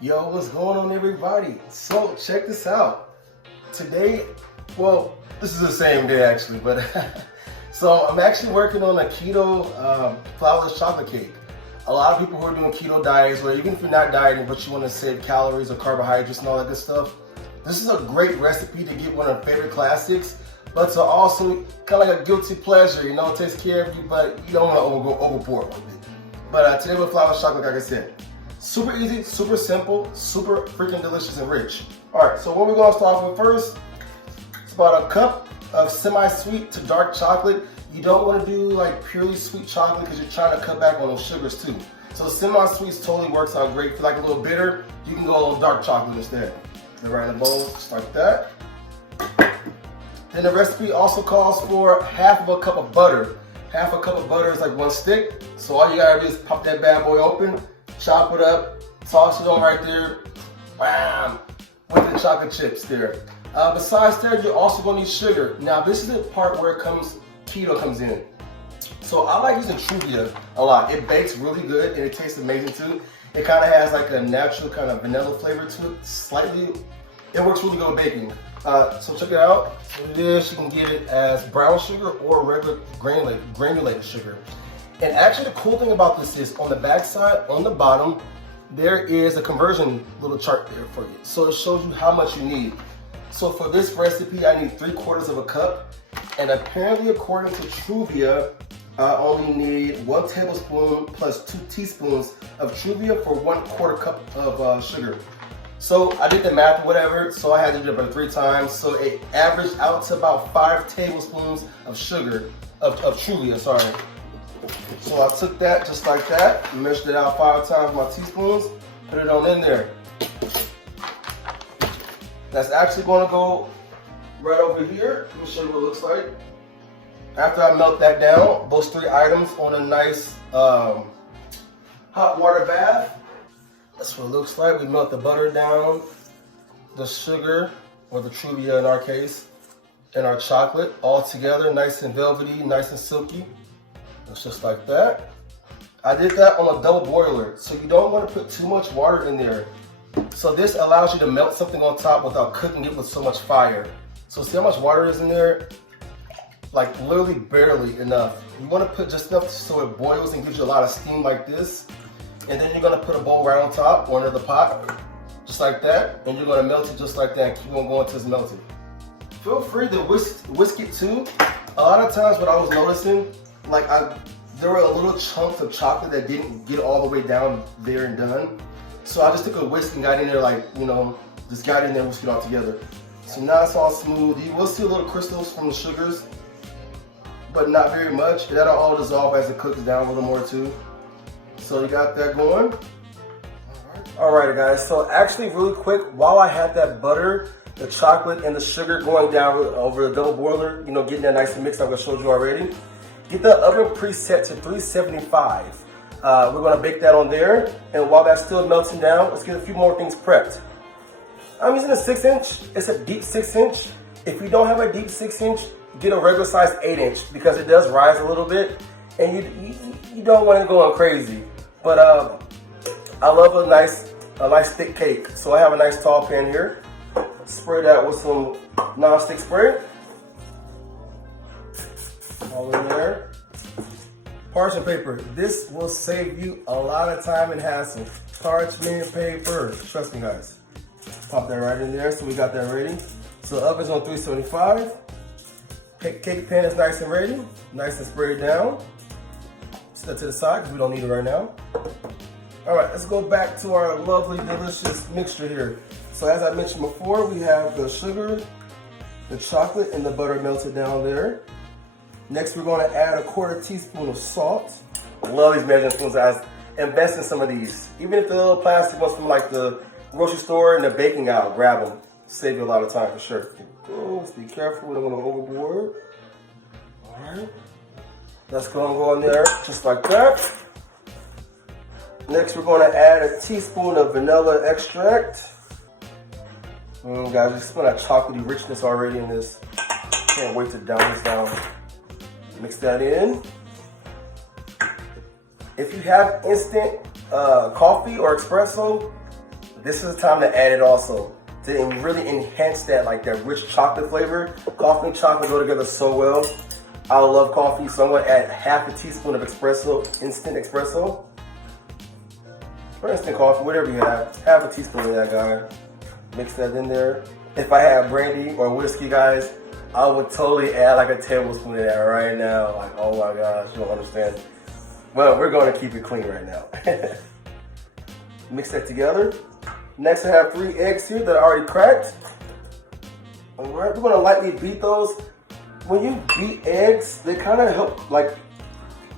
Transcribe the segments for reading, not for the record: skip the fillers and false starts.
Yo, what's going on, everybody? So check this out. Today, well, this is the same day actually, but so I'm actually working on a keto flourless chocolate cake. A lot of people who are doing keto diets, or even if you're not dieting but you want to save calories or carbohydrates and all that good stuff, this is a great recipe to get one of the favorite classics, but to also kind of like a guilty pleasure. You know, it takes care of you, but you don't want to go overboard with it. But today with flourless chocolate, like I said, super easy, super simple, super freaking delicious and rich. All right, so what we're gonna start with first, it's about a cup of semi-sweet to dark chocolate. You don't wanna do like purely sweet chocolate because you're trying to cut back on those sugars too. So semi-sweets totally works out great. If you like a little bitter, you can go a little dark chocolate instead. Put it right in the bowl, just like that. Then the recipe also calls for half of a cup of butter. Half a cup of butter is like one stick. So all you gotta do is pop that bad boy open, chop it up, toss it on right there, bam, with the chocolate chips there. Besides that, you're also gonna need sugar. Now this is the part where keto comes in. So I like using Truvia a lot. It bakes really good and it tastes amazing too. It kind of has like a natural kind of vanilla flavor to it, slightly. It works really good with baking. So check it out. What it is, you can get it as brown sugar or regular granulated sugar. And actually the cool thing about this is on the back side, on the bottom, there is a conversion little chart there for you. So it shows you how much you need. So for this recipe, I need 3/4 of a cup. And apparently according to Truvia, I only need 1 tablespoon plus 2 teaspoons of Truvia for 1/4 cup of sugar. So I did the math, whatever, so I had to do it about 3 times. So it averaged out to about 5 tablespoons of sugar, of Truvia, sorry. So I took that just like that, measured it out 5 times with my teaspoons, put it on in there. That's actually gonna go right over here. Let me show you what it looks like. After I melt that down, those 3 items on a nice hot water bath. That's what it looks like. We melt the butter down, the sugar, or the Truvia in our case, and our chocolate all together, nice and velvety, nice and silky. It's just like that. I did that on a double boiler, so you don't want to put too much water in there. So this allows you to melt something on top without cooking it with so much fire. So see how much water is in there? Like literally barely enough. You want to put just enough so it boils and gives you a lot of steam like this. And then you're gonna put a bowl right on top or under the pot, just like that. And you're gonna melt it just like that and keep on going until it's melted. Feel free to whisk it too. A lot of times what I was noticing, like there were a little chunks of chocolate that didn't get all the way down there and done. So I just took a whisk and got in there like, you know, just got in there and whisked it all together. So now it's all smooth. You will see a little crystals from the sugars, but not very much. That'll all dissolve as it cooks down a little more too. So you got that going. All right, guys, so actually really quick, while I had that butter, the chocolate, and the sugar going down over the double boiler, you know, getting that nice and mixed like I showed you already, get the oven preset to 375. We're gonna bake that on there, and while that's still melting down, let's get a few more things prepped. I'm using a 6-inch, it's a deep 6-inch. If you don't have a deep 6-inch, get a regular size 8-inch because it does rise a little bit, and you don't want it going crazy. But I love a nice thick cake. So I have a nice tall pan here. Spray that with some non-stick spray. All in there. Parchment paper. This will save you a lot of time and hassle. Parchment paper. Trust me, guys. Pop that right in there. So we got that ready. So the oven's on 375. Cake pan is nice and ready. Nice and sprayed down. Set to the side because we don't need it right now. All right, let's go back to our lovely, delicious mixture here. So as I mentioned before, we have the sugar, the chocolate, and the butter melted down there. Next, we're going to add a 1/4 teaspoon of salt. I love these measuring spoons, guys. Invest in some of these. Even if the little plastic ones from like the grocery store and the baking aisle, grab them. Save you a lot of time for sure. Let's be careful, we don't want to overboard. All right. That's going to go in there just like that. Next, we're going to add a teaspoon of vanilla extract. Guys, you smell that chocolatey richness already in this. Can't wait to down this down. Mix that in. If you have instant coffee or espresso, this is the time to add it also to really enhance that, like that rich chocolate flavor. Coffee and chocolate go together so well. I love coffee, so I'm gonna add half a teaspoon of espresso, instant espresso. Or instant coffee, whatever you have. Half a teaspoon of that, guy. Mix that in there. If I had brandy or whiskey, guys, I would totally add like a tablespoon of that right now. Like, oh my gosh, you don't understand. Well, we're gonna keep it clean right now. Mix that together. Next, I have 3 eggs here that I already cracked. All right, we're gonna lightly beat those. When you beat eggs, they kind of help like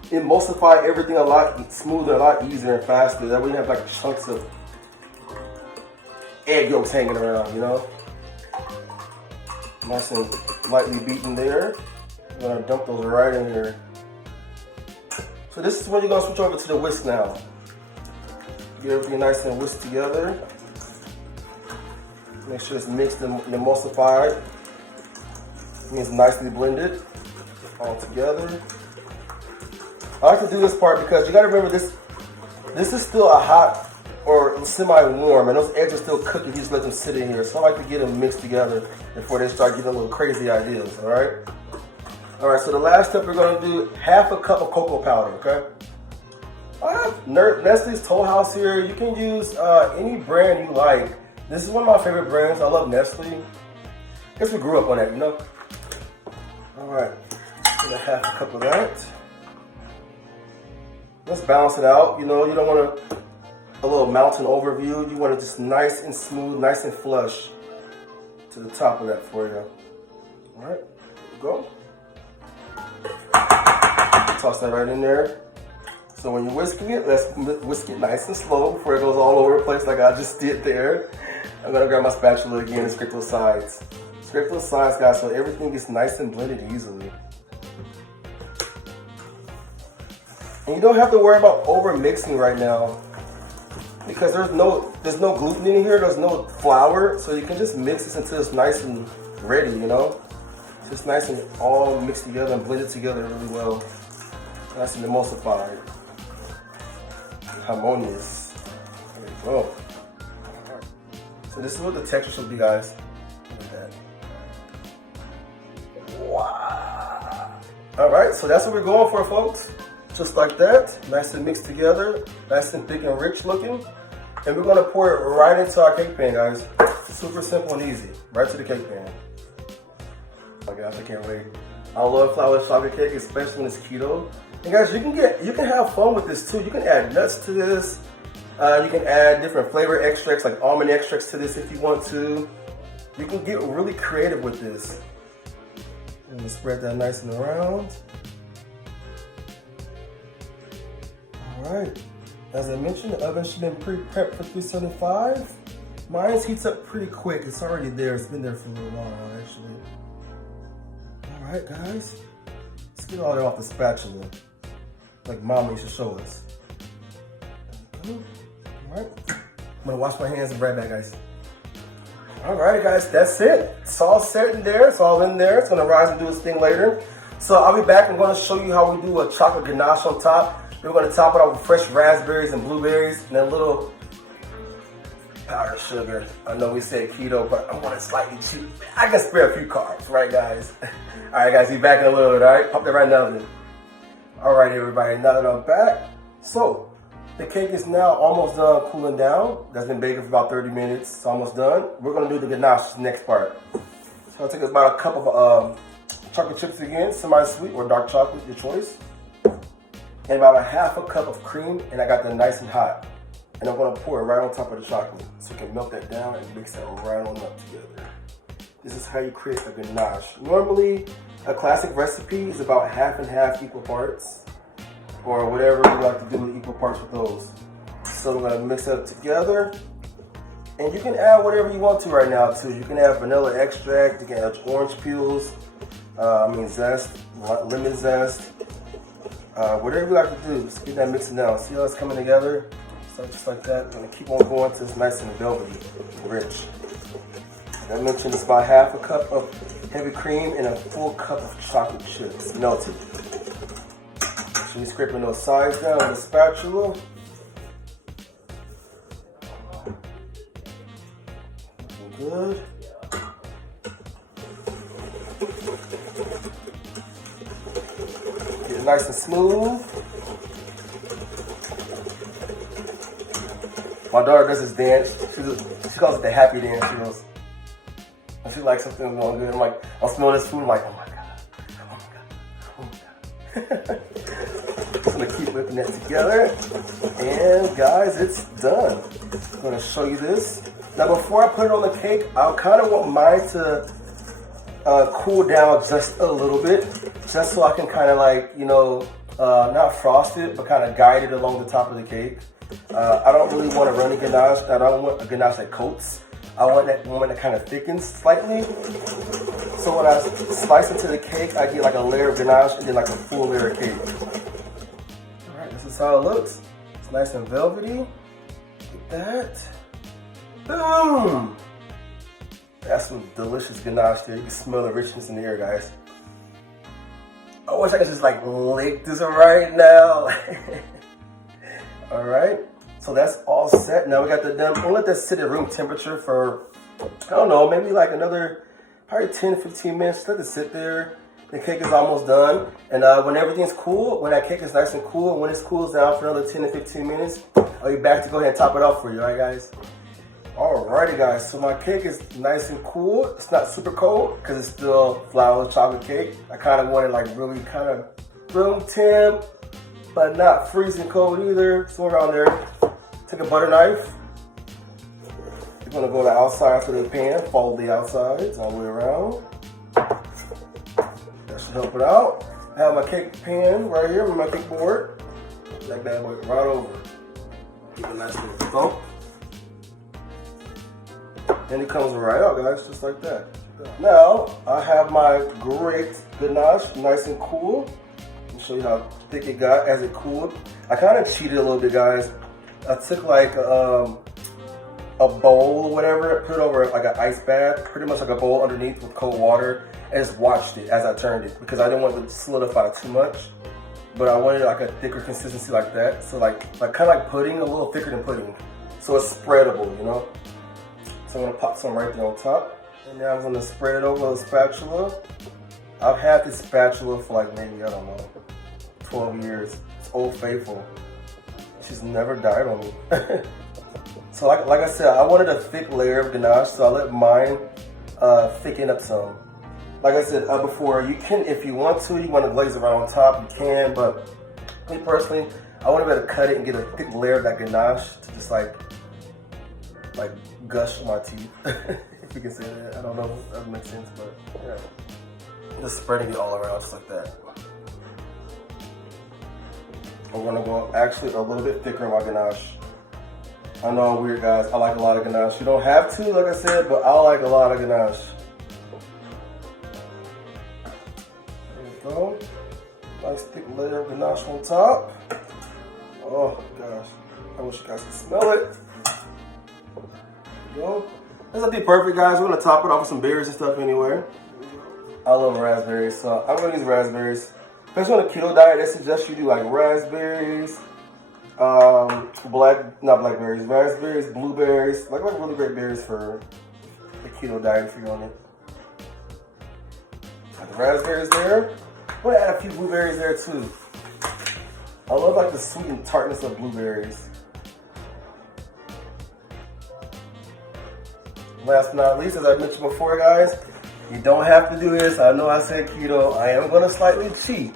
emulsify everything a lot smoother, a lot easier and faster. That way you have like chunks of egg yolks hanging around, you know? Nice and lightly beaten there. I'm gonna dump those right in here. So this is when you're gonna switch over to the whisk now. Get everything nice and whisked together. Make sure it's mixed and emulsified. It means nicely blended all together. I like to do this part because you gotta remember this is still a hot or semi-warm, and those eggs are still cooking. You just let them sit in here. So I like to get them mixed together before they start getting a little crazy ideas, all right? All right, so the last step, we're gonna do half a cup of cocoa powder, okay? I have Nestle's Toll House here. You can use any brand you like. This is one of my favorite brands. I love Nestle. I guess we grew up on that, you know? All right, gonna half a cup of that. Let's balance it out. You know, you don't want a little mountain overview. You want it just nice and smooth, nice and flush to the top of that for you. All right, go. Toss that right in there. So when you're whisking it, let's whisk it nice and slow before it goes all over the place like I just did there. I'm gonna grab my spatula again and scrape those sides. Scrape those sides, guys, so everything gets nice and blended easily. And you don't have to worry about over mixing right now because there's no gluten in here, there's no flour, so you can just mix this until it's nice and ready, you know? So it's nice and all mixed together and blended together really well. Nice and emulsified. Harmonious. There you go. Right. So this is what the texture should be, guys. Look at that. Wow. All right, so that's what we're going for, folks. Just like that, nice and mixed together, nice and thick and rich looking. And we're gonna pour it right into our cake pan, guys. Super simple and easy, right to the cake pan. Oh my gosh, I can't wait. I love flourless chocolate cake, especially when it's keto. And guys, you can have fun with this too. You can add nuts to this. You can add different flavor extracts like almond extracts to this if you want to. You can get really creative with this. And spread that nice and around. All right, as I mentioned, the oven should have been pre-prepped for 375. Mine heats up pretty quick. It's already there. It's been there for a little while now, actually. All right, guys. Let's get all that off the spatula, like Mama used to show us. All right, I'm gonna wash my hands and be right back, guys. All right, guys, that's it. It's all set in there. It's all in there. It's gonna rise and do its thing later. So I'll be back. I'm gonna show you how we do a chocolate ganache on top. We're going to top it off with fresh raspberries and blueberries and a little powdered sugar. I know we said keto, but I want it slightly cheap. I can spare a few carbs, right, guys? All right, guys, be back in a little bit, all right? Pop that right now. All right, everybody, now that I'm back. So the cake is now almost done cooling down. That's been baking for about 30 minutes. It's almost done. We're going to do the ganache next part. So I'll take about a cup of chocolate chips again, semi-sweet or dark chocolate, your choice. And about a half a cup of cream, and I got that nice and hot. And I'm gonna pour it right on top of the chocolate so you can melt that down and mix that right on up together. This is how you create a ganache. Normally, a classic recipe is about half and half equal parts, or whatever you like to do with equal parts with those. So I'm gonna mix it up together. And you can add whatever you want to right now too. You can add vanilla extract, you can add orange peels, zest, lemon zest. Whatever you like to do, just get that mixing down. See how it's coming together? So just like that. I'm gonna keep on going till it's nice and velvety and rich. Like I mentioned, it's about half a cup of heavy cream and a full cup of chocolate chips, melted. So you're scraping those sides down with a spatula. good. Get it nice and smooth. My daughter does this dance. She calls it the happy dance. She goes, and she likes something going good. I'm like, I'm smelling this food. I'm like, oh my God. Oh my God. Oh my God. I'm gonna keep whipping that together. And guys, it's done. I'm gonna show you this. Now before I put it on the cake, I kind of want mine to cool down just a little bit. Just so I can kind of like, you know, not frost it, but kind of guide it along the top of the cake. I don't really want a runny ganache. I don't want a ganache that coats. I want that one that kind of thickens slightly. So when I slice into the cake, I get like a layer of ganache and then like a full layer of cake. All right, this is how it looks. It's nice and velvety. Get that. Boom! That's some delicious ganache there. You can smell the richness in the air, guys. I wish I could just like lick this right now. All right, so that's all set. Now we got the done. We'll let that sit at room temperature for, I don't know, maybe like another, probably 10, 15 minutes. Let it sit there. The cake is almost done. And when everything's cool, when that cake is nice and cool, and when it cools down for another 10 to 15 minutes, I'll be back to go ahead and top it off for you, all right, guys? Alrighty, guys, so my cake is nice and cool. It's not super cold because it's still flourless chocolate cake. I kind of want it like really kind of room temp, but not freezing cold either. So around there, take a butter knife. You're gonna go to the outside of the pan, fold the outsides all the way around. That should help it out. I have my cake pan right here with my cake board. That bad boy right over. Keep a nice little thump. And it comes right out, guys, just like that. Now, I have my great ganache, nice and cool. Let me show you how thick it got as it cooled. I kind of cheated a little bit, guys. I took like a bowl or whatever, put it over like an ice bath, pretty much like a bowl underneath with cold water, and just watched it as I turned it because I didn't want it to solidify too much, but I wanted like a thicker consistency like that. So like kind of like pudding, a little thicker than pudding, so it's spreadable, you know. So I'm gonna pop some right there on top, and now I'm gonna spread it over with a spatula. I've had this spatula for like maybe, I don't know, 12 years. It's Old Faithful. She's never died on me. So like I said, I wanted a thick layer of ganache, so I let mine thicken up some. Like I said before, you can, if you want to glaze it right on top, you can, but me personally, I want to be able to cut it and get a thick layer of that ganache to just like gush my teeth, if you can say that. I don't know if that makes sense, but yeah. Just spreading it all around just like that. I'm gonna go actually a little bit thicker in my ganache. I know I'm weird, guys. I like a lot of ganache. You don't have to, like I said, but I like a lot of ganache. There we go. Nice thick layer of ganache on top. Oh gosh, I wish you guys could smell it. Go. This will be perfect, guys. We're gonna top it off with some berries and stuff anyway. I love raspberries, so I'm gonna use raspberries. Especially on a keto diet, they suggest you do like raspberries, raspberries, blueberries, like really great berries for the keto diet if you're on it. Got the raspberries there. I'm gonna add a few blueberries there too. I love like the sweet and tartness of blueberries. Last but not least, as I mentioned before, guys, you don't have to do this. I know I said keto. I am going to slightly cheat.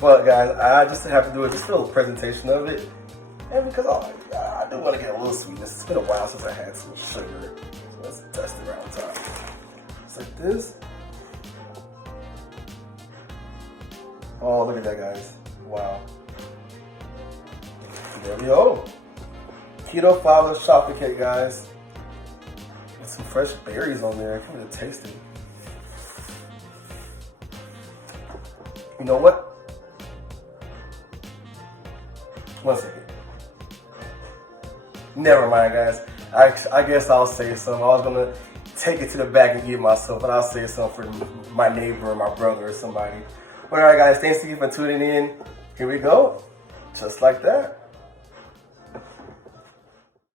But, guys, I just have to do it just for the presentation of it. And because I do want to get a little sweetness. It's been a while since I had some sugar. So let's dust it around top. Just like this. Oh, look at that, guys. Wow. There we go. Keto flourless chocolate cake, guys. With some fresh berries on there. I can't even taste it. You know what? One second. Never mind, guys. I guess I'll say something. I was gonna take it to the back and eat it myself, but I'll say something for my neighbor or my brother or somebody. But all right, guys, thanks again for tuning in. Here we go. Just like that.